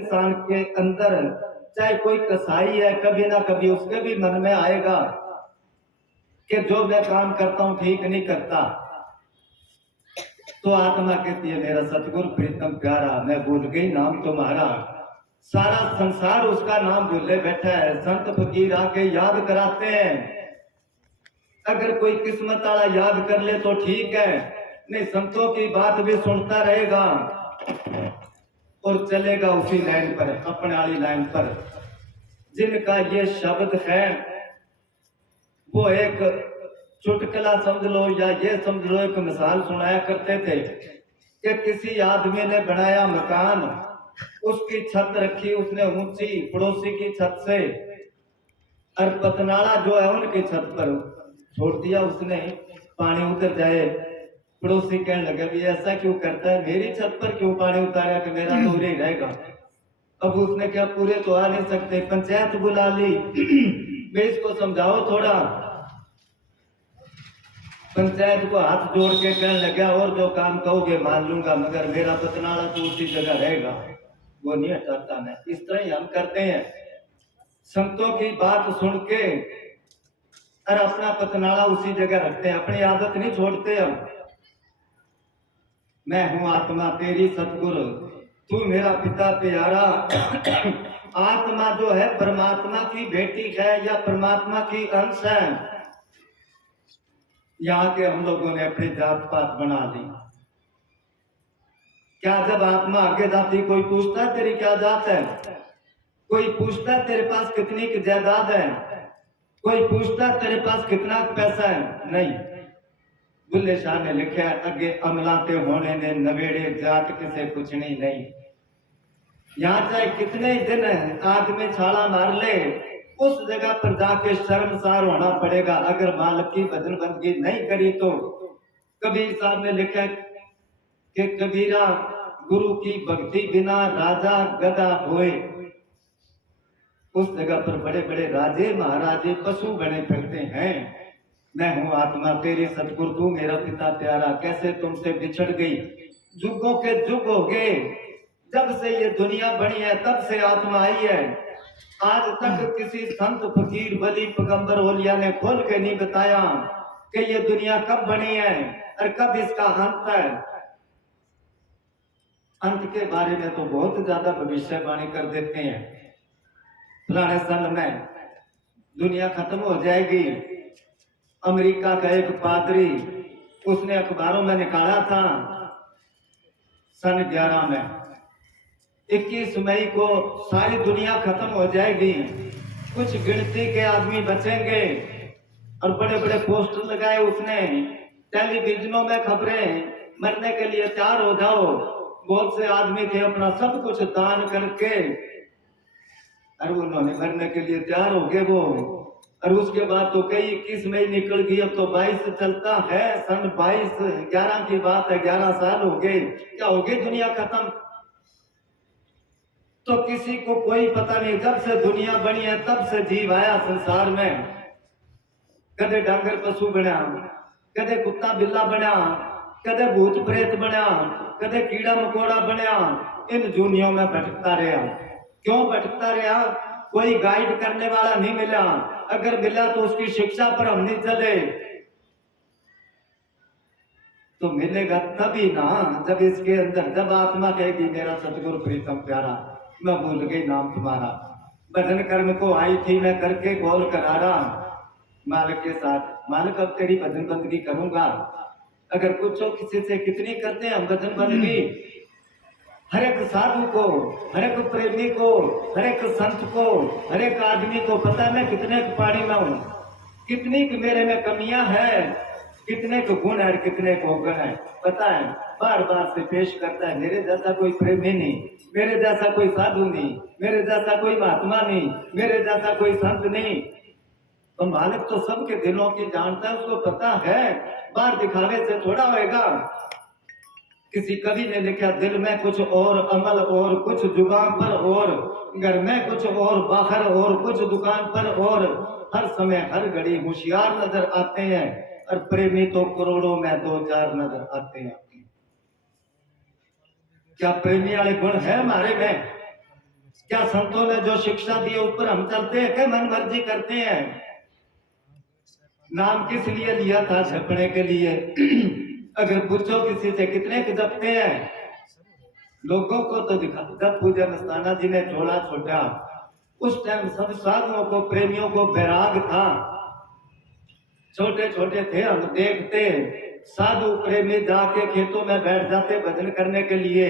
इंसान के अंदर, चाहे कोई कसाई है, कभी ना कभी उसके भी मन में आएगा कि जो मैं काम करता हूं ठीक नहीं करता। तो आत्मा कहती है मेरा सतगुरु प्रीतम प्यारा, मैं भूल गई नाम तुम्हारा। सारा संसार उसका नाम भूले बैठा है, संत फकीर आके याद कराते हैं। अगर कोई किस्मत वाला याद कर ले तो ठीक है, नहीं संतों की बात भी सुनता रहेगा और चलेगा उसी लाइन पर, अपने वाली लाइन पर। जिनका ये शब्द है वो एक चुटकुला समझ लो या ये समझ लो, एक मिसाल सुनाया करते थे कि किसी आदमी ने बनाया मकान, उसकी छत रखी उसने ऊंची पड़ोसी की छत से, और पतनाला जो है उनकी छत पर छोड़ दिया उसने, पानी उतर जाए। पड़ोसी कहने लगे भी ऐसा क्यों करता है, मेरी छत पर क्यों पानी उतारा कि मेरा तो उरे रहेगा। अब उसने क्या, पूरे तो आ नहीं सकते, पंचायत बुला ली मैं इसको समझाओ थोड़ा। पंचायत को हाथ जोड़ के कहने लगा और जो काम कहोगे मान लूंगा, मगर मेरा पतनाला तो उसी जगह रहेगा, वो नहीं हटाता। मैं इस तरह ही हम करते हैं, संतों की बात सुन के और अपना पतनाला उसी जगह रखते हैं, अपनी आदत नहीं छोड़ते हम। मैं हूं आत्मा तेरी सतगुरु, तू मेरा पिता प्यारा। आत्मा जो है परमात्मा की बेटी है या परमात्मा की अंश है। यहाँ के हम लोगों ने अपनी जात पात बना दी। क्या जब आत्मा आगे जाती कोई पूछता है तेरी क्या जात है, कोई पूछता है तेरे पास कितनी की जायदाद है, कोई पूछता है तेरे पास कितना पैसा है, नहीं। बुल्ले शाह ने लिखा है अगे अमलाते होने ने नवेड़े जात किसे कुछ नहीं। यहाँ चाहे कितने दिन आदमी छाला मार ले, उस जगह पर जाके शर्मसार होना पड़ेगा अगर मालिक की भजन बंदगी नहीं करी तो। कबीर साहब ने लिखा कि कबीरा गुरु की भक्ति बिना राजा गधा होए। उस जगह पर बड़े बड़े राजे महाराजे पशु बने फिरते हैं। मैं हूं आत्मा तेरी सतगुरु, तू मेरा पिता प्यारा, कैसे तुमसे बिछड़ गई। जुगों के जुग हो गए, जब से ये दुनिया बनी है तब से आत्मा आई है। आज तक किसी संत फकीर वली पैगंबर ओलिया ने खोल के नहीं बताया कि ये दुनिया कब बनी है और कब इसका अंत है। अंत के बारे में तो बहुत ज्यादा भविष्यवाणी कर देते हैं, पुराने साल में दुनिया खत्म हो जाएगी। अमेरिका का एक पादरी, उसने अखबारों में निकाला था सन 11 में 21 मई को सारी दुनिया खत्म हो जाएगी, कुछ गिनती के आदमी बचेंगे। और बड़े बड़े पोस्टर लगाए उसने, टेलीविजनों में खबरें, मरने के लिए तैयार हो जाओ। बहुत से आदमी थे अपना सब कुछ दान करके, और उन्होंने मरने के लिए तैयार हो गए वो। और उसके बाद तो कई 21 मई निकल गई, अब तो 22 चलता है, सन 22-11 की बात है, 11 साल हो गए, क्या हो गई दुनिया खत्म। तो किसी को कोई पता नहीं, जब से दुनिया बनी है तब से जीव आया संसार में, कदे डांगर पशु बना, कदे कुत्ता बिल्ला बना, कदे भूत प्रेत बना, कदे कीड़ा मकोड़ा बना, इन जूनियों में भटकता रहा। क्यों भटकता रहा, कोई गाइड करने वाला नहीं मिला, अगर मिला तो उसकी शिक्षा पर हम नहीं चले। तो मिलेगा तभी ना जब इसके अंदर, जब आत्मा कहेगी मेरा सतगुरु प्रीतम प्यारा, मैं भूल गई नाम तुम्हारा। भजन कर्म को आई थी मैं करके गोल करारा, मालिक के साथ, मालिक अब तेरी भजन बंदगी करूंगा। अगर पूछो किसी से कितनी करते हैं हम भजन बंदगी, हर एक साधु को, हर एक प्रेमी को, हर एक संत को, हर एक आदमी को पता है मैं कितने पानी में हूं, कितनी मेरे में कमियां है, कितने को गुण है, कितने को गुण है, पता है। बार बार से पेश करता है, मेरे जैसा कोई प्रेमी नहीं, मेरे जैसा कोई साधु नहीं, मेरे जैसा कोई महात्मा नहीं, मेरे जैसा कोई संत नहीं। तो मालिक तो सबके दिलों की जानता है, उसको पता है, बाहर दिखावे से थोड़ा होएगा। किसी कवि ने लिखा, दिल में कुछ और, अमल और, कुछ जुबान पर और, घर में कुछ और, बाहर और, कुछ दुकान पर और, हर समय हर घड़ी होशियार नजर आते हैं, और प्रेमी तो करोड़ों में 2-4 नजर आते हैं। क्या प्रेमी वाले गुण है हमारे में? क्या संतों ने जो शिक्षा दी है उस पर हम चलते हैं, क्या मन मर्जी करते हैं? नाम किस लिए लिया था? छपने के लिए। अगर पूछो किसी से कितने के जपते हैं, लोगों को तो दिखा। जब पूज्य मस्ताना जी ने झोला छोड़ा, उस टाइम सब साधुओं को, प्रेमियों को बैराग था। छोटे छोटे थे हम देखते, साधु प्रेमी जाके खेतों में बैठ जाते भजन करने के लिए,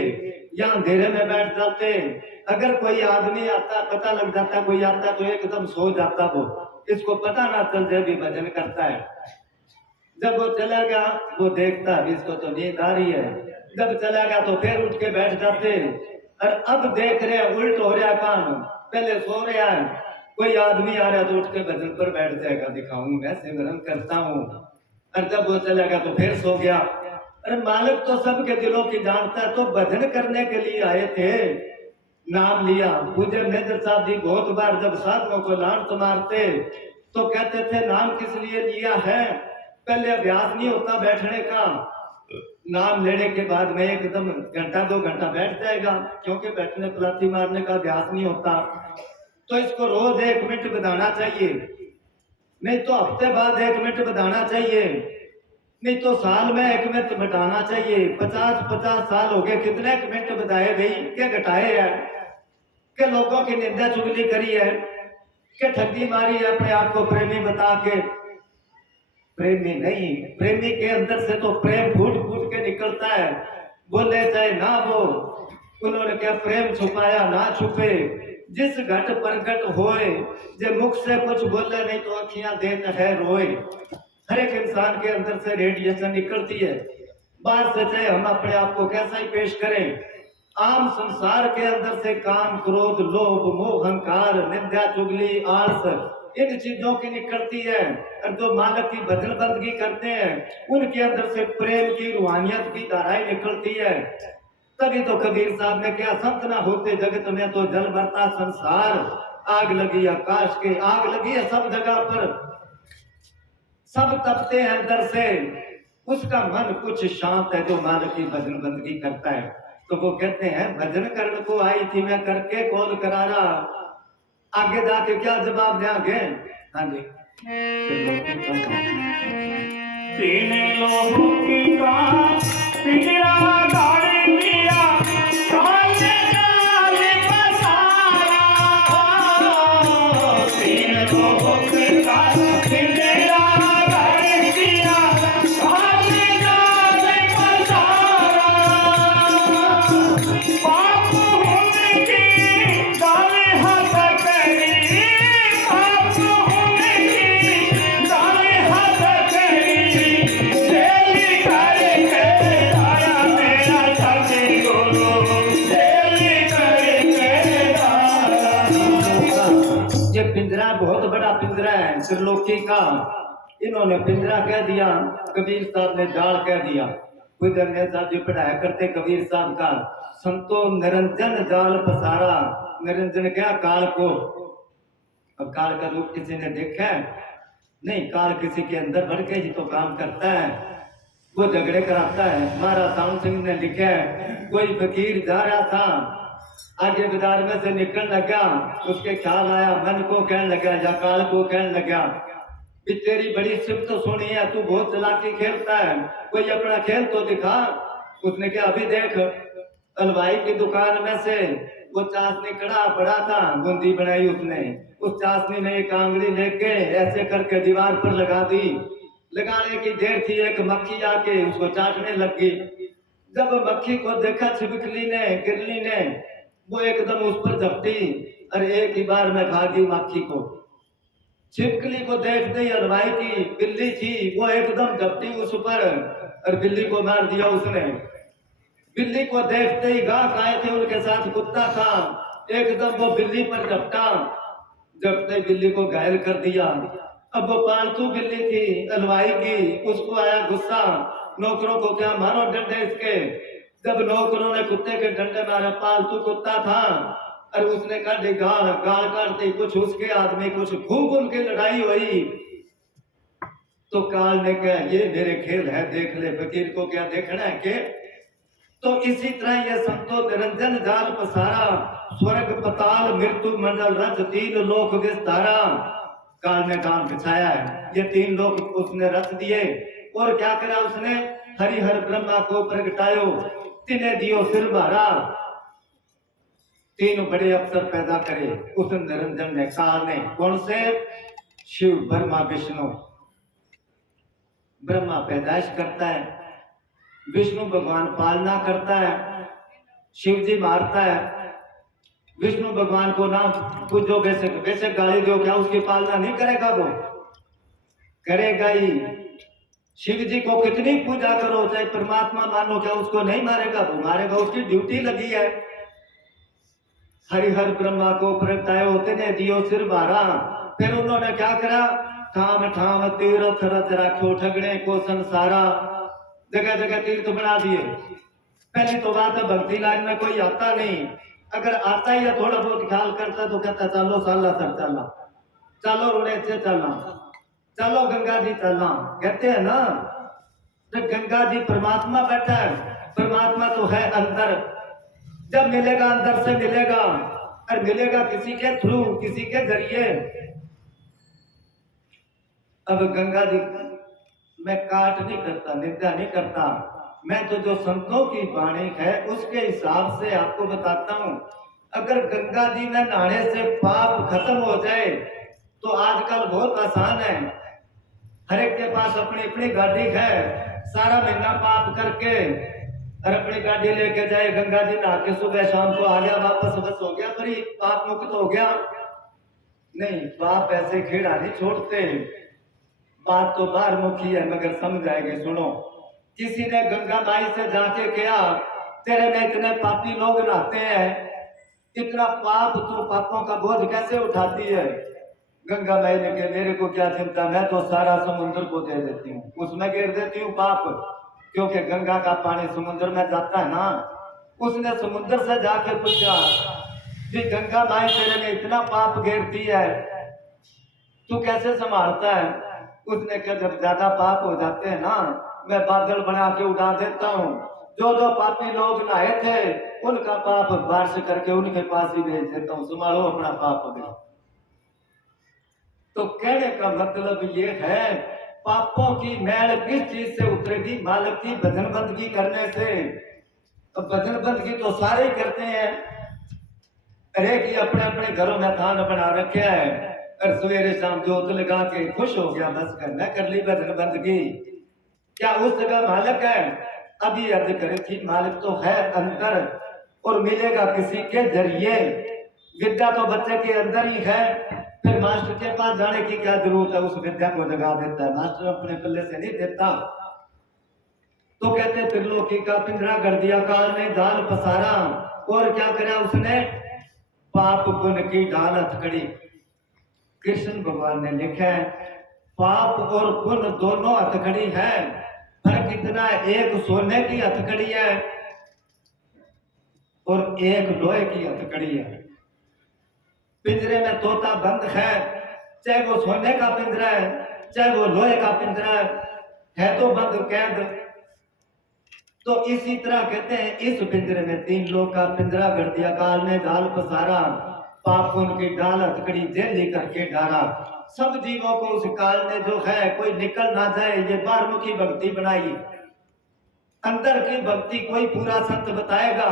या अंधेरे में बैठ जाते। अगर कोई आदमी आता, पता लग जाता कोई आता, तो एकदम सो जाता वो, इसको पता ना चल जाए भी भजन करता है। जब वो चला गया, वो देखता अभी इसको तो नींद आ रही है। जब चला गया तो फिर उठ के बैठ जाते, और अब देख रहे हैं उल्ट हो रहा काम। पहले सो रहा है, कोई आदमी आ रहा तो उठ के भजन पर बैठ जाएगा, दिखाऊं मैं सिमरन करता हूँ। और जब वो चला गया तो फिर सो गया। अरे मालिक तो सबके दिलों की जानता है, तो भजन करने के लिए आए थे, नाम लिया। पूज्य महेंद्र साहब जी बहुत बार जब साधुओं को लांत मारते तो कहते थे नाम किस लिए लिया है? पहले अभ्यास नहीं होता बैठने का, नाम लेने के बाद में एकदम घंटा 2 घंटा बैठ जाएगा, क्योंकि बैठने पलाथी मारने का अभ्यास नहीं होता। तो इसको रोज 1 मिनट बताना चाहिए, नहीं तो हफ्ते बाद 1 मिनट बताना चाहिए, नहीं तो साल में 1 मिनट बताना चाहिए। 50 साल हो गए, कितने मिनट बताए भाई? क्या घटाए है? क्या लोगों की निंदा चुगली करी है? क्या ठगी मारी है अपने आप को प्रेमी बता के? प्रेमी नहीं, प्रेमी के अंदर से तो प्रेम फूट फूट के निकलता है, बोले चाहे ना बोल। उन्होंने क्या प्रेम छुपाया ना छुपे, जिस घट प्रगट होए, जे मुख से कुछ बोले नहीं तो अखियां देत है रोए। हर एक इंसान के अंदर से रेडिएशन निकलती है, बात से चाहे हम अपने आप को कैसा ही पेश करें। आम संसार के अंदर से काम, क्रोध, लोभ, मोह, अहंकार, निंदा, चुगली, आलस, इन चीजों की निकलती है। और जो मालिक की भजन बंदगी करते हैं उनके अंदर से प्रेम की, रूहानियत की धाराएं निकलती है। तभी तो कबीर साहब ने क्या, संत ना होते जगत में तो जल भरता संसार, आग लगी आकाश के, आग लगी है सब जगह पर, सब तपते हैं अंदर से। उसका मन कुछ शांत है जो मालिक की भजन बंदगी करता है। तो वो कहते हैं भजन करने को आई थी मैं, करके कौन करारा। आगे जाके क्या जवाब देंगे? हाँ जी, तीन लोगों की का पिंजरा गाड़ दिया, काले काले पसारा। तीन लोगों की का पिंजरा गाड़ दिया, काले काले पसारा। पाप होने की डाले हाथ करी, पाप होने की डाले हाथ करी। तेरी करके दाया मेरा सतगुरु, तेरी करके दाया। ये पिंजरा बहुत बड़ा पिंजरा है त्रिलोकी का। इन्होंने पिंजरा कह दिया, कबीर साहब ने जाल कह दिया। पूज्य महेंद्र साहब जी पढ़ाया करते कबीर साहब का, संतो निरंजन जाल पसारा। निरंजन क्या? काल को। अब काल का रूप किसी ने देखा है? नहीं, काल किसी के अंदर बढ़ के ही तो काम करता है, वो झगड़े कराता है। महाराज साउंड सिंह ने लिखा है, कोई फकीर जा रहा था, आगे बाजार में से निकल लगा, उसके ख्याल आया, मन को कहने लगा या काल को कहने लगा कि तेरी बड़ी सिफ्त सुनी है, तू बहुत चालाकी खेलता है, कोई अपना खेल तो दिखा। उसने क्या, अभी देख, हलवाई की दुकान में से वो चाशनी कड़ा पड़ा था, बूंदी बनाई उसने, उस चाशनी में एक आंगली लेके ऐसे करके दीवार पर लगा दी। लगाने की देर थी, एक मक्खी आके उसको चाटने लग गई। जब मक्खी को देखा छिपकली ने, गिरली ने, वो एकदम उस पर झपटी और एक ही बार में खा गई मक्खी को। छिपकली को देखते ही हलवाई की बिल्ली थी, वो एकदम झपटी उस पर और बिल्ली को मार दिया उसने। बिल्ली को देखते ही गांव आए थे, उनके साथ कुत्ता था, एकदम वो बिल्ली पर झपटा, झपटे बिल्ली को घायल कर दिया। अब वो पालतू बिल्ली थी हलवाई की, उसको आया गुस्सा, नौकरों को क्या मारो डंडे इसके। जब नौकरों ने कुत्ते के डंडे मारे, पालतू कुत्ता था और उसने काटे गाल, गाल काटते कुछ उसके आदमी, कुछ खूब उनकी लड़ाई हुई। तो काल ने कहा ये मेरे खेल है, देख ले। फकीर को क्या देखना है के तो इसी तरह ये संतो निरंजन जाल पसारा, स्वर्ग पताल मृत्यु मंडल रच तीन लोक विस्तारा। काल ने काम बिछाया है, ये तीन लोक उसने रच दिए। और क्या करा उसने, हरिहर ब्रह्मा को प्रगटायो, तिने दियो सिर भारा। तीन बड़े अफसर पैदा करे उस निरंजन ने, काल ने। कौन से? शिव, ब्रह्मा, विष्णु। ब्रह्मा पैदाइश करता है, विष्णु भगवान पालना करता है, शिव जी मारता है। विष्णु भगवान को ना पूजो, बेशक बेशक गाली दो, क्या उसकी पालना नहीं करेगा? वो करेगा ही। शिव जी को कितनी पूजा करो, चाहे परमात्मा मानो, क्या उसको नहीं मारेगा? वो मारेगा, उसकी ड्यूटी लगी है। हरिहर ब्रह्मा को प्रगटाए होते ने दियो सिर भारा। फिर उन्होंने क्या करा, ठाम ठाम तीर्थ रच राखो, ठगने को संसारा। जगह जगह तीर्थ बना दिए। पहली तो बात है, भक्ति लाइन में कोई आता नहीं। अगर आता ही है, थोड़ा बहुत ख्याल करता तो कहता चलो साला सर चलना, चलो रुणे से चलना, चलो गंगा जी चलना। कहते हैं ना, तो गंगा जी परमात्मा बैठा है, परमात्मा तो है अंदर। जब मिलेगा अंदर से मिलेगा, और मिलेगा किसी के थ्रू, किसी के जरिए। अब गंगा जी मैं काट नहीं करता, निंदा नहीं करता, मैं तो जो संतों की वाणी है उसके हिसाब से आपको बताता हूं। अगर गंगा जी में नहाने से पाप खत्म हो जाए तो आजकल बहुत आसान है। हर एक के पास अपनी अपनी गाड़ी है, सारा महीना पाप करके और अपनी गाड़ी लेके जाए, गंगा जी नहा के सुबह शाम को आ गया, वापस बस हो गया, फिर पाप मुक्त हो गया। नहीं, पाप ऐसे खेड़ा नहीं छोड़ते। बात तो बाहर मुखी है मगर समझ आएगी। सुनो, किसी ने गंगा माई से जाके कहा, तेरे में इतने पापी लोग नहाते हैं, इतना पाप, तो पापों का बोझ कैसे उठाती है? गंगा माई ने कहा, मेरे को क्या चिंता, मैं तो सारा समुद्र को दे देती हूँ, उसमें गिर देती हूँ पाप, क्योंकि गंगा का पानी समुद्र में जाता है ना। उसने समुद्र से जाके पूछा कि गंगा माई तेरे में इतना पाप घेरती है, तू कैसे संभालता है? उसने कहा, जब ज्यादा पाप हो जाते हैं ना, मैं बादल बना के उड़ा देता हूँ, जो जो पापी लोग नहाए थे उनका पाप बारिश करके उनके पास ही भेज देता हूँ, संभालो अपना पाप अभी। तो कहने का मतलब ये है, पापों की मैल किस चीज से उतरेगी? मालिक की भजन बंदगी करने से। तो भजन बंदगी तो सारे ही करते हैं, अरे कि अपने अपने घरों में थान बना रखे है, और सवेरे शाम जोत लगा के खुश हो गया, बस करना कर ली भजन बंदगी। क्या उस जगह मालिक है? अभी अर्ज करे थी, मालिक तो है अंदर, और मिलेगा किसी के जरिए। विद्या तो बच्चे के अंदर ही है, फिर मास्टर के पास जाने की क्या जरूरत है? उस विद्या को जगा देता है, मास्टर अपने पल्ले से नहीं देता। तो कहते त्रिलोकी का पिंजरा कर दिया काल ने, जाल पसारा। और क्या करा उसने? पाप पुण्य की ढाल हथकड़ी। कृष्ण भगवान ने लिखा है, पाप और पुण्य दोनों हथकड़ी है, फर्क इतना है, एक सोने की हथकड़ी है और एक लोहे की हथकड़ी है। पिंजरे में तोता बंद है, चाहे वो सोने का पिंजरा है चाहे वो लोहे का पिंजरा है तो बंद कैद। तो इसी तरह कहते हैं, इस पिंजरे में तीन लोग का पिंजरा कर दिया काल ने, जाल पसारा, पाप उनकी डाल हथकड़ी जेल करके डाला। सब जीवों को उस काल ने जो है कोई निकल ना जाए, ये बारमुखी भक्ति बनाई। अंदर की भक्ति कोई पूरा संत बताएगा।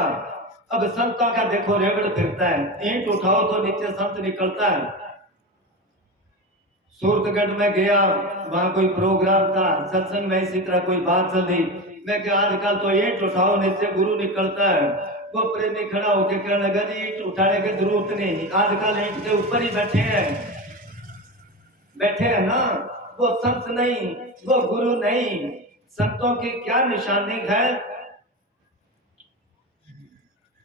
अब संतों का देखो रेवड़ फिरता है, ईंट उठाओ तो नीचे संत निकलता है। सूरतगढ़ में गया, वहां कोई प्रोग्राम था, सत्संग में इसी तरह कोई बात चली। मैं क्या आजकल तो ईंट उठाओ नीचे गुरु निकलता है। वो प्रेमी खड़ा होकर कहने लगा, जी ईंट उठाने की जरूरत नहीं, आजकल ईंट के ऊपर ही बैठे हैं ना। वो संत नहीं, वो गुरु नहीं। संतों की क्या निशानी है?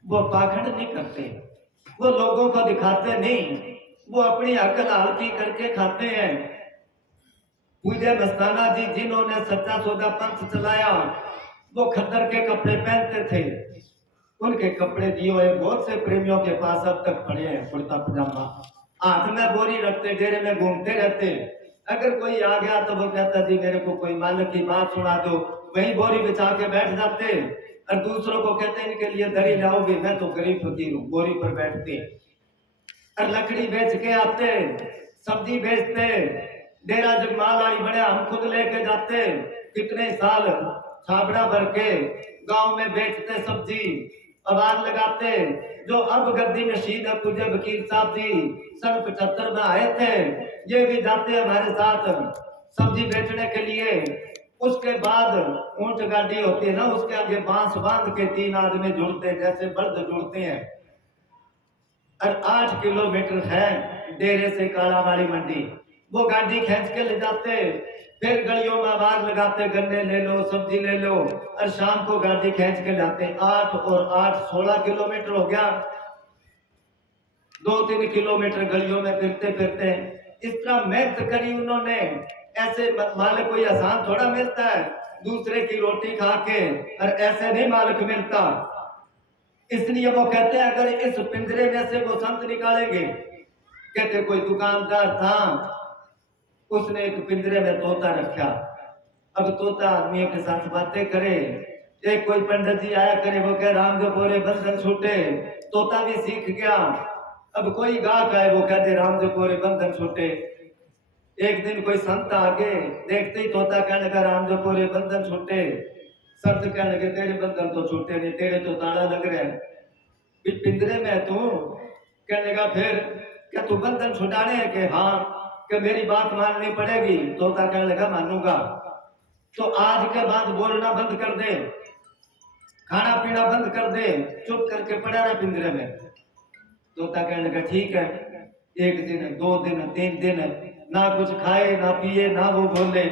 वो पाखंड नहीं करते, वो लोगों को दिखाते नहीं, वो अपनी अकल हल्की करके खाते हैं। पूज्य मस्ताना जी जिन्होंने सच्चा सौदा पंथ चलाया, वो खद्दर के कपड़े पहनते थे। उनके कपड़े दिए हुए बहुत से प्रेमियों के पास अब तक पड़े हैं, कुर्ता पजामा, हाथ में बोरी रखते, डेरे में घूमते रहते। अगर कोई आ गया तो वो कहता, जी मेरे को कोई मालिक की बात सुना दो, वही बोरी बिछा के बैठ जाते। और दूसरों को कहते हैं इनके लिए दरी लाओगे, मैं तो गरीब फकीर हूँ, बोरी पर बैठते और लकड़ी बेच के आते, सब्जी बेचते, डेरा जगमाल वाली बने हम खुद लेके जाते, कितने साल छाबड़ा भर के गांव में बेचते सब्जी, आवाज लगाते। जो अब गद्दी नशीद है पूज्य वकील साहब जी सन 75 में आए थे, ये भी जाते हमारे साथ सब्जी बेचने के लिए। उसके बाद ऊंट गाड़ी होती है ना, उसके आगे बांस बांध के 3 आदमी जुड़ते हैं, जैसे बल्द जुड़ते हैं। और 8 किलोमीटर है डेरे से कालावाड़ी मंडी, वो गाड़ी खींच के ले जाते, फिर गलियों में आवाज लगाते, गन्ने ले लो, सब्जी ले लो, और शाम को गाड़ी खींच के लाते। 8 और 8 16 किलोमीटर हो गया। 2-3 किलोमीटर गलियों में फिरते फिरते इस तरह मेहनत करी उन्होंने। ऐसे मालिक कोई आसान थोड़ा मिलता है, दूसरे की रोटी खा के, और ऐसे नहीं मालिक मिलता। इसलिए वो कहते हैं अगर इस पिंजरे में से वो संत निकालेंगे, कहते कोई दुकानदार था, उसने एक पिंजरे में तोता रखा। अब तोता आदमियों के साथ बातें करे, एक कोई पंडित जी आया करे, वो कह राम जो बोरे बंधन छूटे, तोता भी सीख गया। अब कोई गाहक आए, वो कहते राम जो बोरे बंधन छूटे। एक दिन कोई संत आगे, देखते ही तोता कहने लगा राम जो बोरे बंधन छूटे। संत कहने लगे तेरे बंधन तो छूटे नहीं, तेरे तो ताला लग रहा है पिंजरे में तू। कहने लगा फिर क्या तू बंधन छुटाने है? कि हाँ। कि मेरी बात माननी पड़ेगी। तोता कहने लगा मानूंगा, तो आज के बाद बोलना बंद कर दे, खाना पीना बंद कर दे, चुप करके पड़ा रहा पिंजरे में। तोता कहने लगा ठीक है। 1 दिन 2 दिन 3 दिन ना कुछ खाए ना पिए ना वो बोले।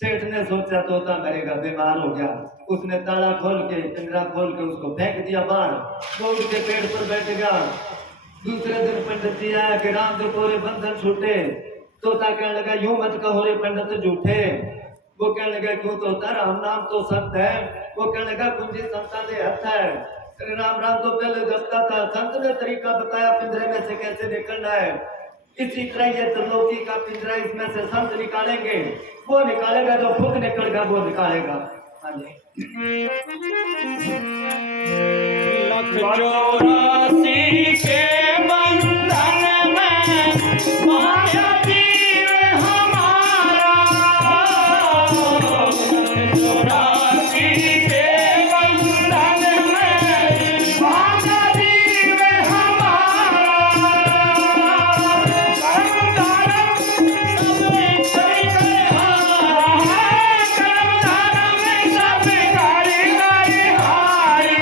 सेठ ने सोचा तोता मरेगा, बीमार हो गया। उसने ताला खोल के, पिंजरा खोल के उसको फेंक दिया बाहर, वो उसके पेड़ पर बैठ गया। दूसरे दिन पंडित जी आया कि राम जो पूरे बंधन छूटे। तोता कहने लगा यूं मत कहो रे पंडित झूठे। वो कहने लगा क्यों तोता, राम नाम तो सत्य है। वो कहने लगा कुंजी संता दे हथ है। राम राम तो पहले जपता था, संत ने तरीका बताया पिंजरे में से कैसे निकलना है। इसी तरह ये त्रिलोकी का पिंजरा, इसमें से संत निकालेंगे, वो निकालेगा, जो फुक निकलेगा वो निकालेगा। हाँ जी। लख 84 के बंधन में माया जीव हमारा। 84 के बंधन में माया जीव हमारा। कर्म धारम सब करी हारा है, कर्म धारम सब करी हारी।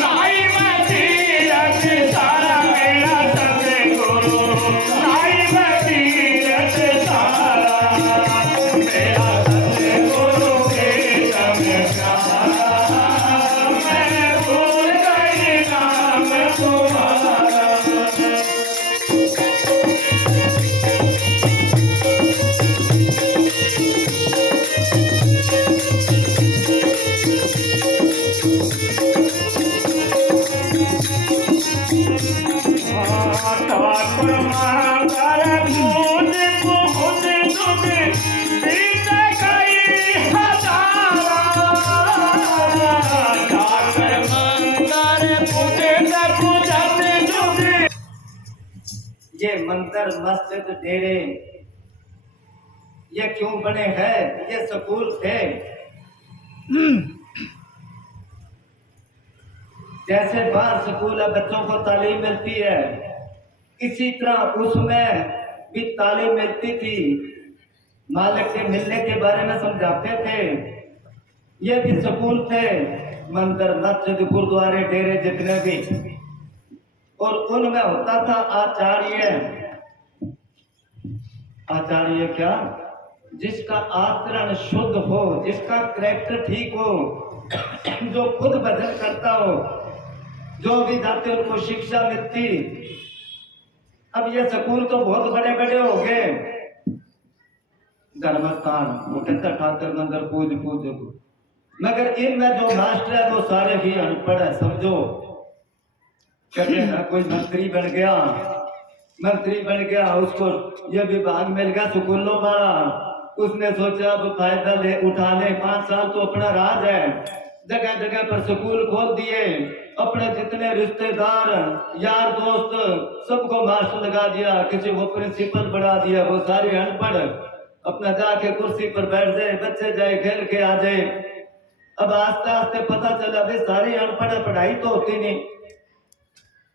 नाई मसीरत सारा मेरा सतगुरु, नाई मसीरत सारा मेरा सतगुरु के समझा। मैं भूल गई नाम तुम्हारा। ठाकुर मांगर दूध बहुत दूध बीत गई हजारा। ठाकुर मांगर पूजत पूजत दूध। ये मंदिर मस्जिद डेरे ये क्यों बने हैं? ये स्कूल थे। जैसे बाहर स्कूल है, बच्चों को तालीम मिलती है, इसी तरह उसमें भी तालीम मिलती थी। मालिक के मिलने के बारे में समझाते थे। ये भी स्कूल थे, मंदिर मस्जिद गुरुद्वारे डेरे जितने भी, और उनमें होता था आचार्य। आचार्य क्या? जिसका आचरण शुद्ध हो, जिसका कैरेक्टर ठीक हो, जो खुद भजन करता हो, जो भी जाते उनको शिक्षा मिलती। अब ये स्कूल तो बहुत बड़े बड़े हो गए, धर्मस्थान, वो कहता ठाकुर मंदिर पूज पूज, मगर इनमें जो मास्टर है वो सारे ही अनपढ़ है। समझो, कहते हैं कोई मंत्री बन गया, उसको ये विभाग मिल गया स्कूलों वाला, उसने सोचा अब फायदा ले उठाने 5 साल तो अपना राज है, जगह जगह पर स्कूल खोल दिए, अपने जितने रिश्तेदार यार दोस्त सबको मास्टर लगा दिया, किसी को प्रिंसिपल बना दिया, वो सारे अनपढ़ अपना जाके कुर्सी पर बैठ जाए, बच्चे जाए खेल के आ जाए। अब आस्ते आस्ते पता चला वे सारे अनपढ़, पढ़ाई तो होती नहीं।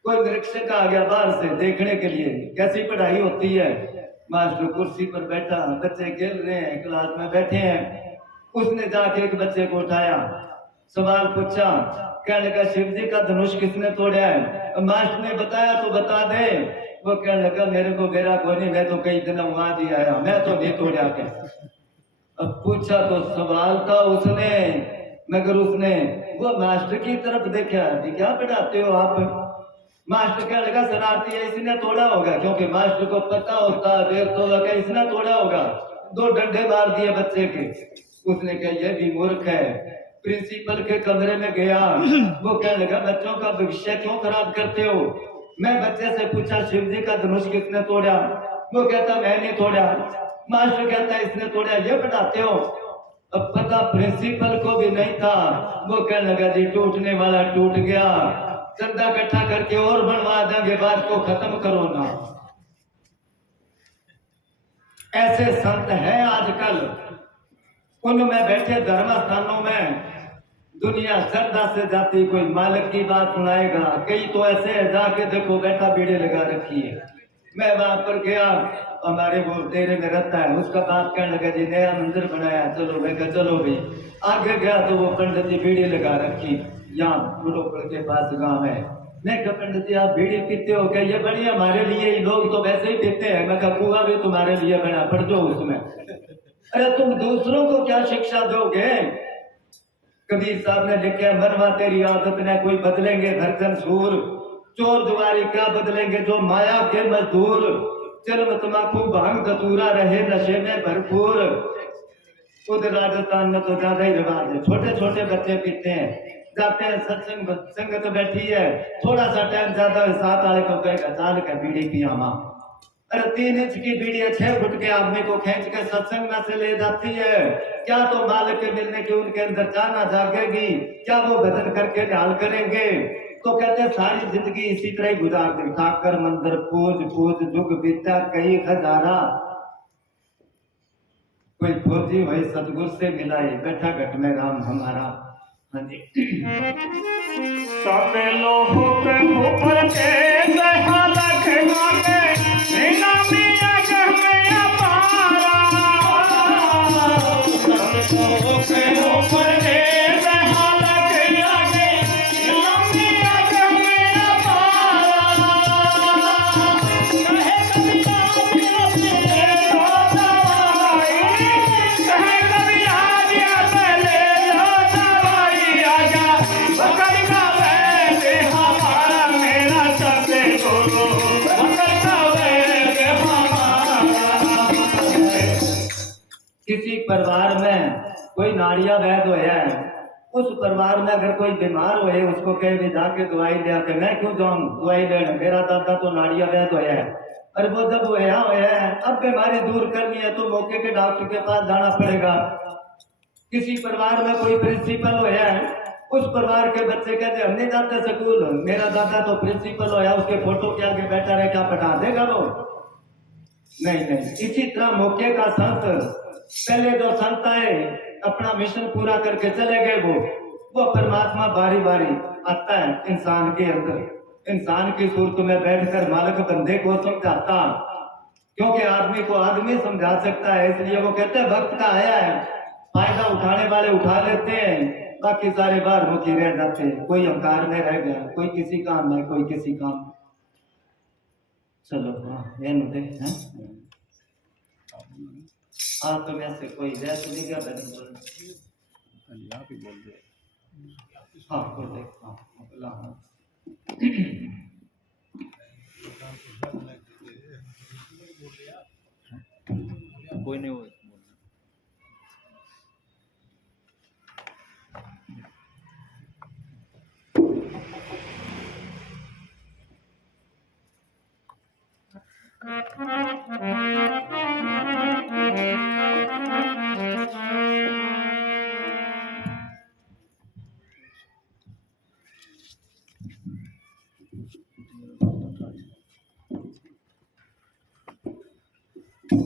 कोई निरीक्षक आ गया बाहर से देखने के लिए कैसी पढ़ाई होती है। मास्टर कुर्सी पर बैठा, बच्चे खेल रहे हैं, क्लास में बैठे हैं। उसने जाके एक बच्चे को उठाया, सवाल पूछा, कहने लगा शिव जी का धनुष किसने तोड़ा है? मास्टर ने बताया तो बता दे। वो कहने लगा मेरे को मेरा को नहीं, मैं तो कई दिन वहां जी आया, मैं तो नहीं तोड़ा के। अब पूछा तो सवाल था उसने, मगर उसने वो मास्टर की तरफ देखा, जी क्या पढ़ाते हो आप? मास्टर कहने लगा शरारती है, इसने तोड़ा होगा, क्योंकि मास्टर को पता होता देर तो लगा इसने तोड़ा होगा। दो डंडे मार दिए बच्चे के। उसने कहा ये भी मूर्ख है। प्रिंसिपल के कमरे में गया, वो कहने लगा बच्चों का भविष्य क्यों खराब करते हो? मैं बच्चे से पूछा शिव जी का धनुष किसने तोड़ा? वो कहता मैं नहीं तोड़ा। मास्टर कहता इसने तोड़ा, ये बताते हो? अब पता प्रिंसिपल को भी नहीं था। वो कहने लगा जी टूटने वाला टूट गया, चंदा इकट्ठा करके और बनवा देंगे, बात को खत्म करो ना। ऐसे संत हैं आजकल, उनमें बैठे धर्म स्थानों में दुनिया श्रद्धा से जाती, कोई मालिक की बात सुनाएगा। कई तो ऐसे है जाके देखो बैठा बीड़े लगा रखी है। मैं वहां पर गया, हमारे वो डेरे में रहता है, उसका बात कहने लगा जी नया मंदिर बनाया, चलो मैं कहा चलो भाई। आगे गया तो वो पंडित जी बीड़ी लगा रखी, यहाँ गुरुकुल के पास गांव है। मैं कहा पंडित जी आप बीड़ी पीते हो क्या? ये बड़ी हमारे लिए ही, लोग तो वैसे ही पीते हैं। मैं कहा कुआ भी तुम्हारे लिए बना, पढ़ जाओ उसमें। अरे तुम दूसरों को क्या शिक्षा दोगे? कबीर साहब ने लिखा मरवा तेरी आदत ने कोई बदलेंगे धरजन सूर, चोर जुआरी क्या बदलेंगे जो माया के मजदूर, चिलम तमाकू भांग धतूरा रहे नशे में भरपूर। खुद राजस्थान में तो ज्यादा ही रिवाज है, छोटे छोटे बच्चे पीते हैं, जाते हैं सत्संग, संगत बैठी है, थोड़ा सा टाइम ज्यादा साथ वाले को कहेगा चाल का बीड़ी पिया मां। अरे 3 इंच की बीड़ी 6 फुट के आदमी को खींच के सत्संग में से ले जाती है। क्या तो मालिक के मिलने की उनके अंदर चाहना जागेगी? क्या वो भजन करके ढाल करेंगे? तो कहते हैं सारी जिंदगी इसी तरह ही गुजार दी, ठाकर मंदिर पूज पूज जुग बीता कई हजारा। कोई खोजी वही सतगुरु से मिलाए, बैठा घट में राम हमारा। हाँ जी। सब लोग के ऊपर के दया लखना के बिना मिया के में अपारा। सब लोग के ऊपर के दया लखना के बिना मिया के में अपारा। कहे कबीरा मिया से लो दवाई, कहे कबीरा मिया से लो दवाई, आजा बकर का वैसे हमारा मेरा सतगुरु, बकर का वैसे हमारा। किसी परिवार में कोई नाड़िया वैद होया है, उस परिवार में अगर कोई बीमार होए उसको कहे भी जाके दवाई ले आके, मैं क्यों जाऊं दवाई लेने, मेरा दादा तो नाड़िया वैद होया है। अरे वो जब होया है अब बीमारी दूर करनी है तो मौके के डॉक्टर के पास जाना पड़ेगा। किसी परिवार में कोई प्रिंसिपल होया है, उस परिवार के बच्चे कहते हम नहीं जाते स्कूल, मेरा दादा तो प्रिंसिपल होया, उसके फोटो के आगे बैठा रहे, क्या पढ़ा देगा वो? नहीं नहीं। इसी तरह मौके का संत, पहले जो संत आए अपना मिशन पूरा करके चले गए, वो परमात्मा बारी बारी आता है इंसान के अंदर, इंसान की सूरत में बैठकर मालिक बंदे को समझाता, क्योंकि आदमी को आदमी समझा सकता है। इसलिए वो कहते हैं वक्त का आया है, फायदा उठाने वाले उठा लेते हैं, बाकी सारे बार मुखी रह जाते हैं। कोई अहंकार में रह गया, कोई किसी काम में, कोई किसी काम। चलो हाँ ये नुते हैं हाँ, तो मैं से कोई जैसे नहीं क्या आप ही बोल दे। हाँ बोल दे। हाँ बोला हाँ कोई नहीं हो। धाम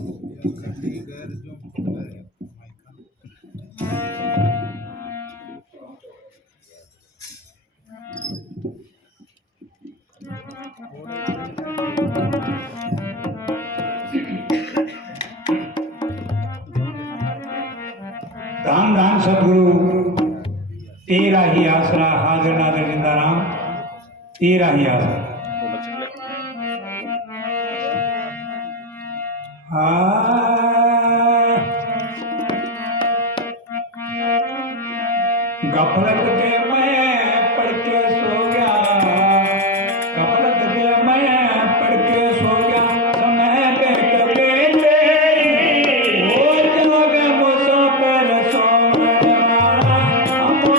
धाम सतगुरु तेरा ही आसरा हाजिर नाजिर जिंदा राम तेरा ही आसरा गफलत के मैं पढ़ के सो गया गफलत के मैं पढ़ के सो गया समय देख बेटे वो जग मुसाफिर सोना हमको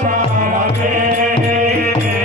सारा दे समय देख बेटे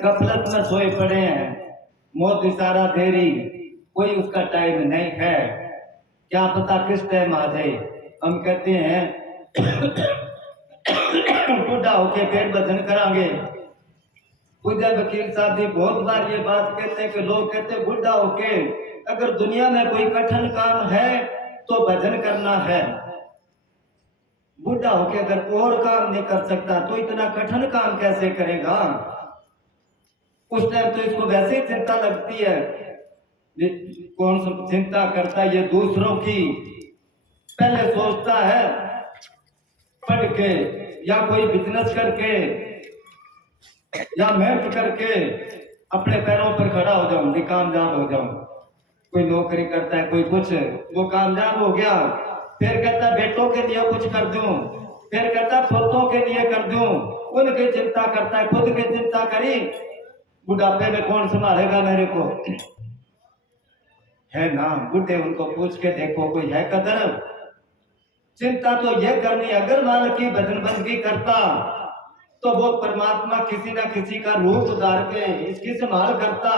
गफलत में सोए पड़े हैं, मौत इशारा दे रही, कोई उसका टाइम नहीं है, क्या पता किस टाइम आ जाए। हम कहते हैं बुढ़ा होके फिर भजन करांगे। पूजा वकील साहब भी बहुत बार ये बात कहते हैं कि लोग कहते हैं बुढ़ा होके अगर दुनिया में कोई कठिन काम है तो भजन करना है। बुढ़ा होके अगर और काम नहीं कर सकता तो इतना कठिन काम कैसे करेगा। उस टाइम तो इसको वैसे ही चिंता लगती है। कौन सा चिंता करता है ये दूसरों की, पहले सोचता है पढ़ के या कोई बिजनेस करके या मेहनत करके अपने पैरों पर खड़ा हो जाऊं, भी कामयाब हो जाऊं। कोई नौकरी करता है, कोई कुछ, वो कामयाब हो गया, फिर कहता बेटों के लिए कुछ कर दूं, फिर कहता पोतों के लिए कर दूं, उनकी चिंता करता है, खुद की चिंता करी बुढ़ापे में कौन संभालेगा मेरे को, है ना। बुढ़े उनको पूछ के देखो कोई है कदर। चिंता तो ये करनी, अगर माल की भजन बंदगी करता तो वो परमात्मा किसी ना किसी का रूप उतार के इसकी संभाल करता।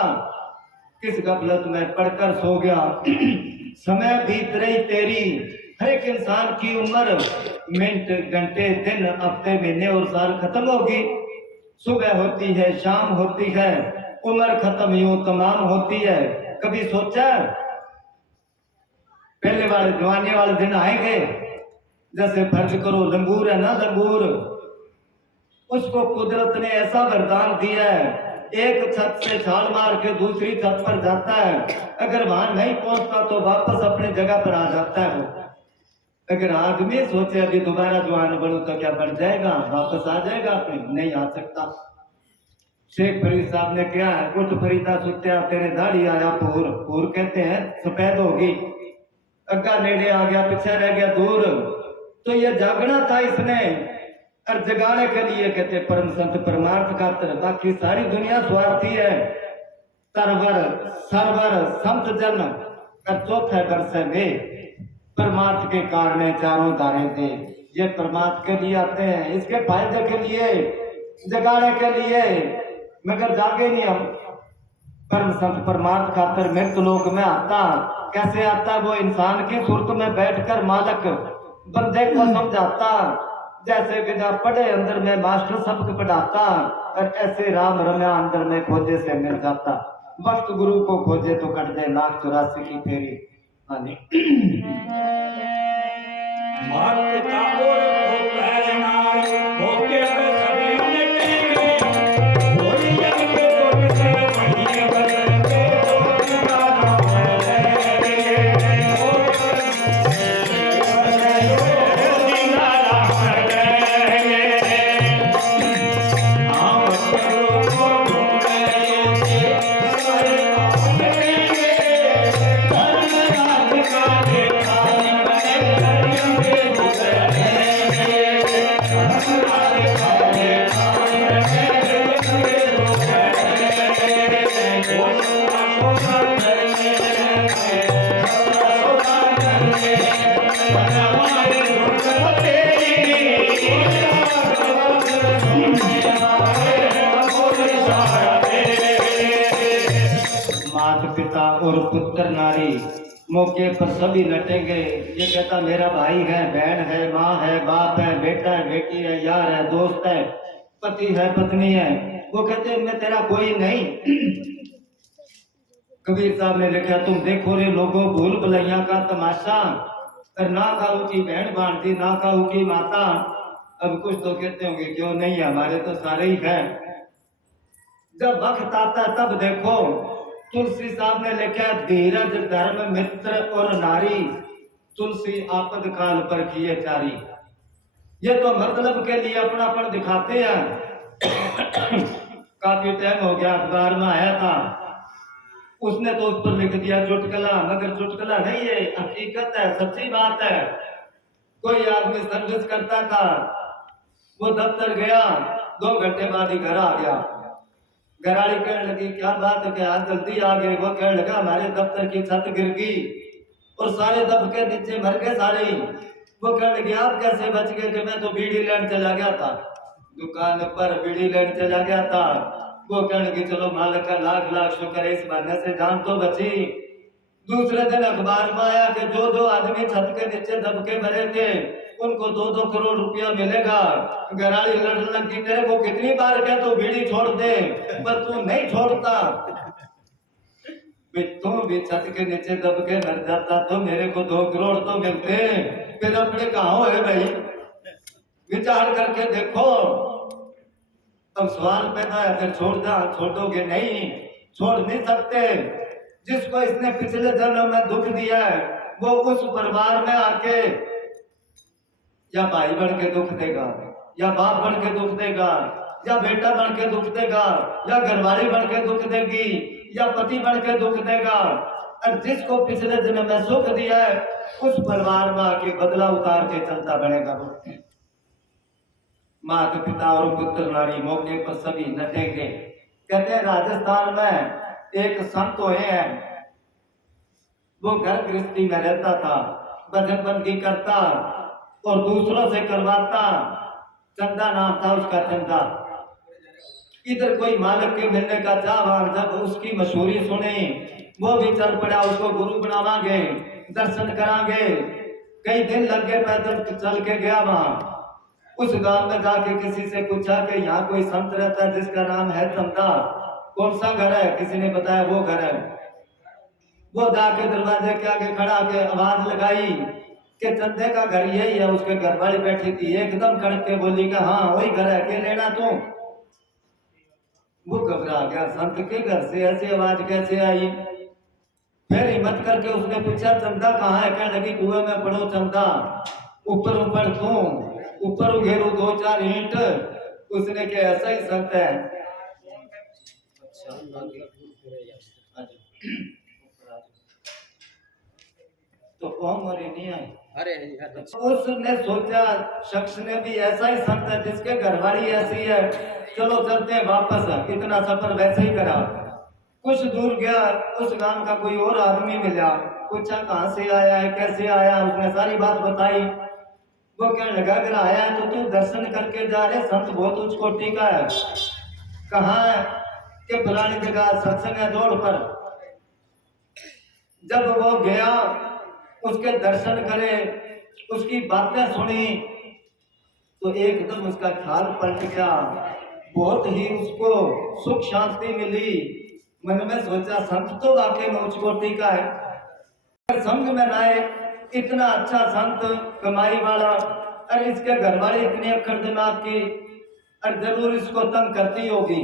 किस गफलत में पढ़कर सो गया। समय बीत रही तेरी, हर एक इंसान की उम्र मिनट घंटे दिन हफ्ते महीने और साल खत्म होगी। सुबह होती है, शाम होती है, उम्र खत्म यूं तमाम होती है। कभी सोचा पहले वाले जवानी वाले दिन आएंगे। जैसे फर्ज करो लंगूर है ना, लंगूर, उसको कुदरत ने ऐसा वरदान दिया है, एक छत से छाल मार के दूसरी छत पर जाता है, अगर वहां नहीं पहुंचता तो वापस अपनी जगह पर आ जाता है। वो अगर आदमी सोचे अभी दोबारा जवान बढ़ू तो क्या बढ़ जाएगा, वापस आ जाएगा, अपने नहीं आ सकता। शेख फरीद साहब ने क्या है, उठ फरीदा सुत्या तेरे दाढ़ी आया पूर, पूर कहते हैं सफेद होगी, अग्गा नेड़े आ गया पीछे रह गया दूर। तो ये जागना था इसने, और जगाने के लिए कहते परम संत परमार्थ खातर, बाकी सारी दुनिया स्वार्थी है। तरवर सरवर संत जन और चौथे वर्ष में परमार्थ के कारण चारों धारे थे। ये परमार्थ के लिए आते हैं, इसके फायदे के लिए, जगाने के लिए, मगर जागे नहीं हम। परम संत परमार्थ खातर मृत लोक में आता, कैसे आता? वो इंसान की सूरत में बैठकर मालक बंदे को समझाता, जैसे बिना पढ़े अंदर में मास्टर सबक पढ़ाता, और ऐसे राम रम्या अंदर में खोजे से मिल जाता। वक्त गुरु को खोजे तो कट जाए 184 की फेरी। हाँ जी। मात पिता और होकर नारी होके पे सभी निकले कोई जग पे तो से वही बदलते हो नाम माता पिता और पुत्र नारी मौके पर सभी लटेंगे। ये कहता मेरा भाई है, बहन है, माँ है, बाप है, बेटा है, बेटी है, यार है, दोस्त है, पति है, पत्नी है। वो कहते मैं तेरा कोई नहीं। कबीर साहब ने लिखा तुम देखो रे लोगों भूल भुलैया का तमाशा, और ना काहू की बहन बांटती ना काहू की माता। अब कुछ तो कहते होंगे क्यों नहीं है, हमारे तो सारे ही हैं। जब वक्त आता तब देखो, तुलसी साहब ने लिखा धीरज धर्म मित्र और नारी, तुलसी आपद काल पर किए चारी। ये तो मतलब के लिए अपनापन दिखाते हैं। काफी टाइम हो गया, अखबार में आया था, उसने तो उस पर लिख दिया चुटकुला, मगर चुटकुला नहीं है, हकीकत है, सच्ची बात है। कोई आदमी सर्विस करता था, वो दफ्तर गया, 2 घंटे बाद ही घर आ गया। घराड़ी कहने लगी क्या बात है कि आज जल्दी आ गए? वो कहने लगा हमारे दफ्तर की छत गिर गई और सारे दबके नीचे मर गए सारे ही। वो कहने लगे आप कैसे बच गए? कि मैं तो बीड़ी लेने चला गया था, दुकान पर बीड़ी लेने चला गया था। वो कहने लगे चलो मालिक का लाख लाख शुक्र है, इस बहाने से जान तो बची। दूसरे दिन अखबार में आया कि जो आदमी छत के नीचे दबके मरे थे उनको 2-2 करोड़ रुपया मिलेगा। घराड़ी लड़ने लगी तेरे को कितनी बार कह तो बीड़ी छोड़ दे, पर तू नहीं छोड़ता। तू भी छत के नीचे दबके मर जाता तो मेरे को 2 करोड़ तो मिलते, फिर अपने कहाँ है भाई? विचार करके देखो। अब सवाल पैदा है, फिर छोड़ोगे नहीं, छोड़ नहीं सकते। जिसको इसने पिछले जन्म में दुख दिया है वो उस परिवार में आके या भाई बन के दुख देगा, या बाप बन के दुख देगा, या बेटा बन के दुख देगा, या घरवाली बन के दुख देगी, या पति बन के दुख देगा। और जिसको पिछले जन्म में सुख दिया है उस परिवार में आके बदला उतार के चलता बनेगा। माता पिता और पुत्र नारी मौके पर सभी नटेंगे। कहते हैं राजस्थान में एक संत हुए हैं, वो घर गृहस्थी में रहता था, भजन बंदगी करता और दूसरों से करवाता। चंदा नाम था उसका, चंदा। इधर कोई मालिक के मिलने का चाहवान जब उसकी मशहूरी सुनी, वो भी चल पड़ा, उसको गुरु बनावांगे, दर्शन करांगे। कई दिन लग गए, पैदल चल के गया वहां। उस गांव में जाके किसी से पूछा कि यहाँ कोई संत रहता है जिसका नाम है चंदा, कौन सा घर है? किसी ने बताया वो घर है। वो जाके दरवाजे के आगे खड़ा के आवाज लगाई कि चंदे का घर यही है। उसके घर वाली बैठी थी, एकदम कड़क के बोली कि हाँ वही घर है, के लेना तू? वो घबरा गया, संत के घर से ऐसी आवाज कैसे आई? फिर हिम्मत करके उसने पूछा चंदा कहाँ है? कहने लगी कुएं में पड़ो चंदा, ऊपर ऊपर तू, ऊपर उघेरू 2-4 ईंट। उसने क्या ऐसा ही संत है? तो कौन मरे नहीं आए। हरे हरे। उसने सोचा, शख्स ने भी ऐसा ही संत है जिसके घरवाली ऐसी है, चलो चलते हैं वापस। इतना सफर वैसे ही करा। कुछ दूर गया, उस गांव का कोई और आदमी मिला, पूछा कहाँ से आया है, कैसे आया। उसने सारी बात बताई। वो कहने लगा, अगर आया है तो तू दर्शन करके जा रहे, संत बहुत उच्च कोटि का है। कहाँ है? कि फलानी जगह सत्संग है रोड पर। जब वो गया, उसके दर्शन करे, उसकी बातें सुनी, तो एकदम उसका ख्याल पलट गया। बहुत ही उसको सुख शांति मिली। मन में सोचा, संत तो वाकई में उच्च कोटि का है। संग में लाए, इतना अच्छा संत, कमाई वाला, और इसके घर वाले इतने अक्खर दिमाग की, और जरूर इसको तंग करती होगी।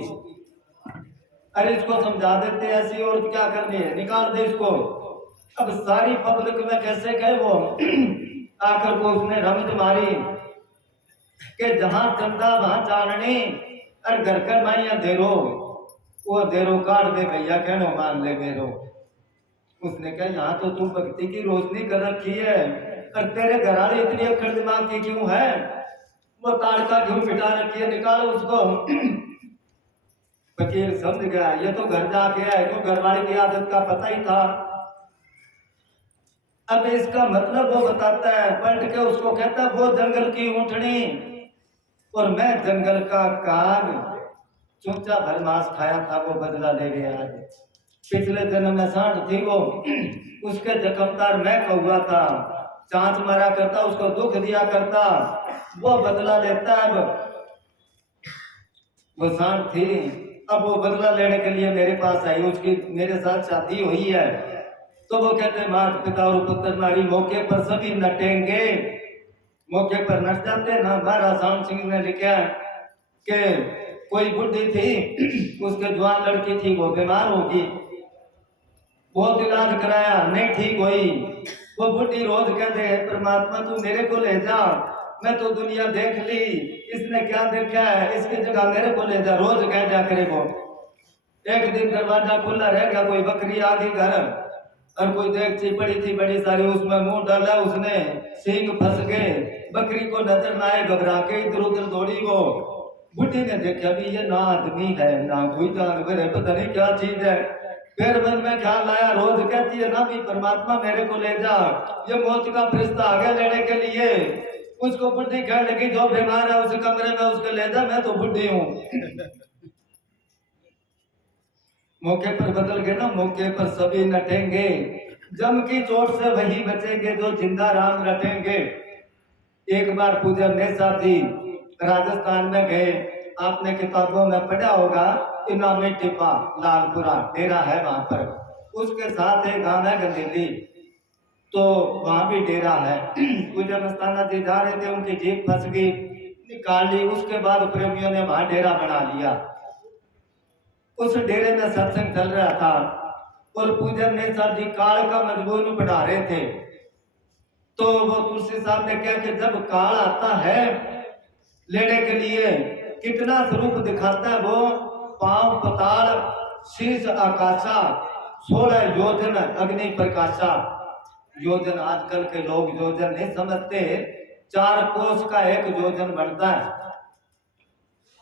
अरे इसको समझा देते, ऐसी और क्या करनी है, निकाल दे इसको। अब सारी पब्लिक में कैसे गए वो आकर को उसने रमज मारी कि जहां चंदा वहां चारणी, और घर कर माइया देरो, वो देरो काट दे भैया, कहनो मान ले मेरो। उसने कहा, यहाँ तो तू भक्ति की रोशनी कर रखी है, और तेरे घराले इतनी अक्खर दिमाग की क्यों है? वो ताड़का क्यों मिटा रखी है, निकालो उसको। फकीर समझ गया, ये तो घर जाके है, तो घरवाले की आदत का पता ही था। अब इसका मतलब वो बताता है, पलट के उसको कहता है, वो जंगल की ऊँटनी और मैं जंगल का काग, चूचा भर मांस खाया था, वो बदला ले गया आज। पिछले जन्म में सांड थी वो, उसके जखमदार मैं कौआ था, चांच मारा करता, उसको दुख दिया करता, वो बदला लेता। अब वो सांड थी, अब वो बदला लेने के लिए मेरे पास आई, उसकी मेरे साथ शादी हुई है। तो वो कहते, माता पिता और पुत्र नारी मौके पर सभी नटेंगे। मौके पर नट जाते ना। महाराज राम सिंह ने लिखा कि कोई बुढ़ी थी, उसके जवान लड़की थी, वो बीमार होगी, बहुत इलाज कराया, नहीं ठीक हुई। वो बुढ़ी रोज कहते, परमात्मा तू मेरे को ले जा, मैं तो दुनिया देख ली, इसने क्या देखा है, इसकी जगह मेरे को ले जा, रोज कह जा करे वो। एक दिन दरवाजा खुला रह गया, कोई बकरी आ गई घर, और कोई देगची पड़ी थी बड़ी सारी, उसमें मुंह डाला उसने, सींग फंस गए, बकरी को नजर ना आए, घबरा के इधर उधर दौड़ी। वो बुढ़ी ने देखा भी ये ना आदमी है ना कोई जानवर है, पता नहीं क्या चीज है। फिर मन में ख्याल आया, रोज कहती है ना भी परमात्मा मेरे को ले जा, ये मौत का फरिश्ता आ गया लेने के लिए। उसको बुढ़ी कहने लगी, जो बीमार है उस कमरे में उसको ले जा, मैं तो बुढ़ी हूँ। मौके पर बदल गए ना, मौके पर सभी नटेंगे, जम की चोट से वही बचेंगे जो जिंदा राम रटेंगे। एक बार पूज्य नेसा जी राजस्थान में गए, आपने किताबों में पढ़ा होगा, इनामी टिब्बा लालपुरा डेरा है वहां पर, उसके साथ एक गांव है गंदेली, तो वहां भी डेरा है। पूज्य मस्ताना जी जा रहे थे, उनकी जीप फंस गई, निकाल ली। उसके बाद प्रेमियों ने वहां डेरा बना लिया। उस डेरे में सत्संग चल रहा था, और पूजन नेसा जी काल का मजबूर पढ़ा रहे थे। तो वो तुलसी साहब ने कहा कि जब काल आता है लेने के लिए, कितना स्वरूप दिखाता है वो, पांव पताल, शीश आकाशा, 16 योजन अग्नि प्रकाशा। योजन आजकल के लोग योजन नहीं समझते, 4 कोस का एक योजन बनता है।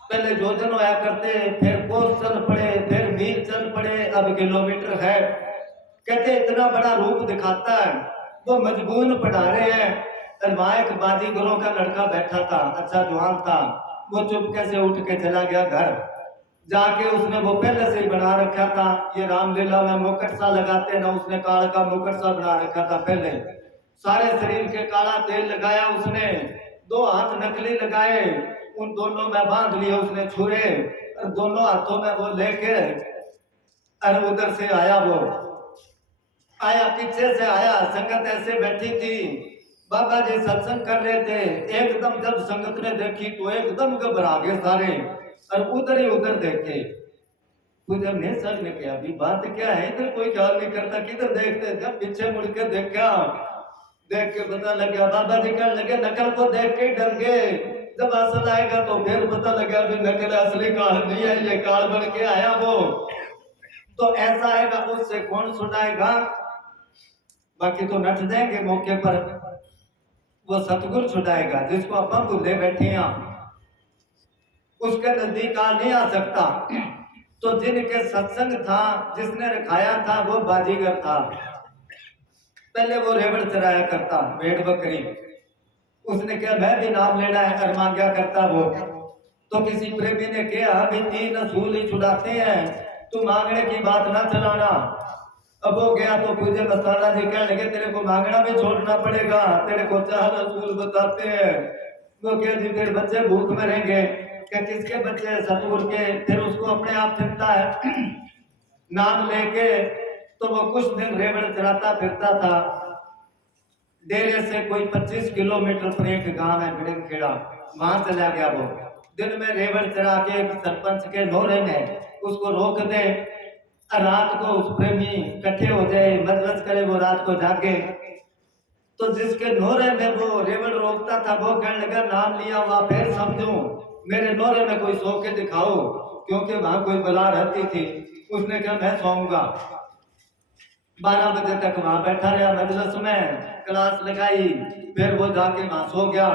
पहले योजन होया करते, फिर कोस चल पड़े, फिर मील चल पड़े, अब किलोमीटर है। कहते इतना बड़ा रूप दिखाता है। वो मजबून पढ़ा रहे हैं, और वहां एक बाजीगरों का लड़का बैठा था, अच्छा जवान था। वो चुपके से उठ के चला गया घर। जाके उसने वो पहले से ही बना रखा था, ये रामलीला में मुकुट सा लगाते ना, उसने काल का मुकुट सा बना रखा था पहले। सारे शरीर के काला तेल लगाया उसने, 2 हाथ नकली लगाए, उन दोनों में बांध लिए उसने छुरे, और दोनों हाथों में वो लेके, और उधर से आया। वो आया, पीछे से आया, संगत ऐसे बैठी थी, बाबा जी सत्संग कर रहे थे। एकदम जब संगत ने देखी तो एकदम घबरा गए सारे, और उधर ही उधर देखे। पूजा ने सर ने कहा, अभी बात क्या है, इधर कोई ख्याल नहीं करता, किधर देखते। जब पीछे मुड़ के देखा, देख के पता लगा, बाबा जी कहने लगे नकल को देख के डर गए, जब असल आएगा तो फिर पता लगा भी नकल असली काल नहीं है, ये काल बन के आया वो। तो ऐसा आएगा, उससे कौन सुनाएगा, बाकी तो नट जाएंगे मौके पर। वो सतगुरु छुड़ाएगा। जिसको अपन भूले बैठे हैं उसके नजदीक आ नहीं आ सकता। तो जिनके सत्संग था, जिसने रखाया था, वो बाजीगर था। पहले वो रेवड़ चराया करता, भेड़ बकरी। उसने कहा मैं भी नाम लेना है, कर मांगा करता वो। तो किसी प्रेमी ने कहा अभी 3 असूल ही छुड़ाते हैं, तू मांगने की बात ना चलाना। अब वो गया तो पूजे मस्ताना जी कहने लगे तेरे को मांगना भी छोड़ना पड़ेगा, तेरे को 4 असूल बताते हैं। वो कह जी फिर बच्चे भूख में रहेंगे। क्या किसके बच्चे? सतगुरु के। फिर उसको अपने आप चिंता है नाम लेके। तो वो कुछ दिन रेवड़ चराता फिरता था। डेरे से कोई 25 किलोमीटर पर एक गांव है बिड़ंगखेड़ा, वहां चला गया वो। दिन में रेवड़ चरा के सरपंच के नोरे में उसको रोक दे, रात को उस प्रेमी इकट्ठे हो जाए, मजलिस करे, वो रात को जागे। तो जिसके नोरे में वो रेवड़ रोकता था वो कहने लगा नाम लिया हुआ फिर समझू, मेरे नोरे में कोई सो के दिखाओ, क्योंकि वहां कोई बला रहती थी। उसने कहा मैं सोऊंगा। 12 बजे तक वहां बैठा रहा मजलिस में, क्लास लगाई, फिर वो जाके वहां सो गया।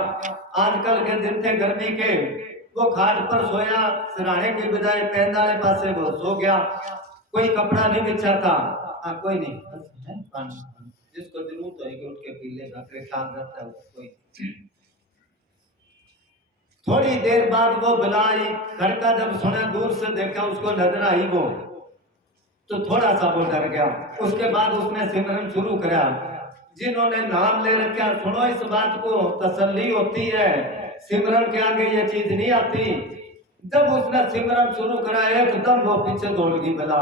आजकल के दिन थे गर्मी के, वो खाट पर सोया, सिराने के बजाय पैन वाले पासे वो सो गया। कोई कपड़ा नहीं बिछा था। कोई नहीं, बस है पानी, जिसको जरूरत होगी उठ के पी लेगा, फिर काम करता है कोई। थोड़ी देर बाद वो बुलाई, खड़का जब सुना, दूर से देखा, उसको नजर आई वो, तो थोड़ा सा वो डर गया। उसके बाद उसने सिमरन शुरू करा। जिन्होंने नाम ले रखा सुनो इस बात को, तसल्ली होती है, सिमरन के आगे ये चीज नहीं आती। जब उसने सिमरन शुरू करा एकदम वो पीछे दौड़ गई बला।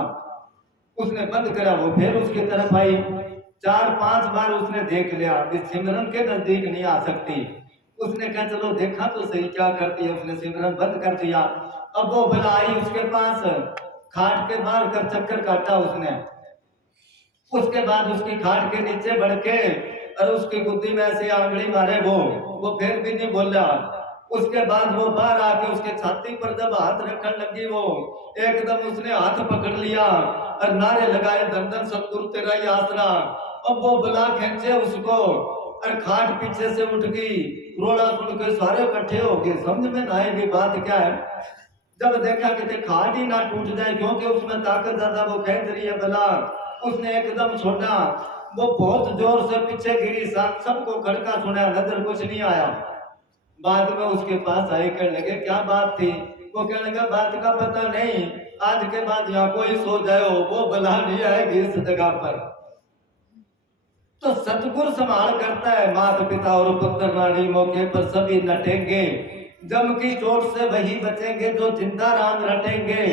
उसने बंद करा, वो फिर उसकी तरफ आई। 4-5 बार उसने देख लिया, इस सिमरन के नजदीक नहीं आ सकती। उसने कहा चलो देखा तो सही क्या करती है। उसने सिमरन बंद कर दिया। अब वो बला आई उसके पास, खाट के बाहर कर चक्कर काटा उसने। उसके बाद उसकी खाट के नीचे बढ़ के और उसकी गुद्दी में ऐसे आंगली मारे वो फिर भी नहीं बोला। उसके बाद वो बाहर आके उसके छाती पर जब हाथ रखने लगी, वो एकदम उसने हाथ पकड़ लिया और नारे लगाए धन धन सतगुरु तेरा ही आसरा। अब वो बुला खींचे उसको और खाट पीछे से उठ गई। रोड़ा सुन के सारे इकट्ठे हो गए, समझ में ना आएगी बात क्या है। जब देखा कि खाट ही ना टूट जाए, क्योंकि उसमें ताकत ज्यादा, वो खेच रही है बला। उसने एकदम छोड़ा, वो बहुत जोर से पीछे गिरी। सबको खड़का सुना, नजर कुछ नहीं आया। बाद में उसके पास आए, कहने लगे क्या बात थी? वो कहने लगा बात का पता नहीं, आज के बाद यहाँ कोई सो जाओ, वो बला नहीं आएगी इस जगह पर। तो सतगुरु संभाल करता है। माता पिता और पुत्र नारी मौके पर सभी नटेंगे, जम की चोट से वही बचेंगे जो जिंदा राम रटेंगे।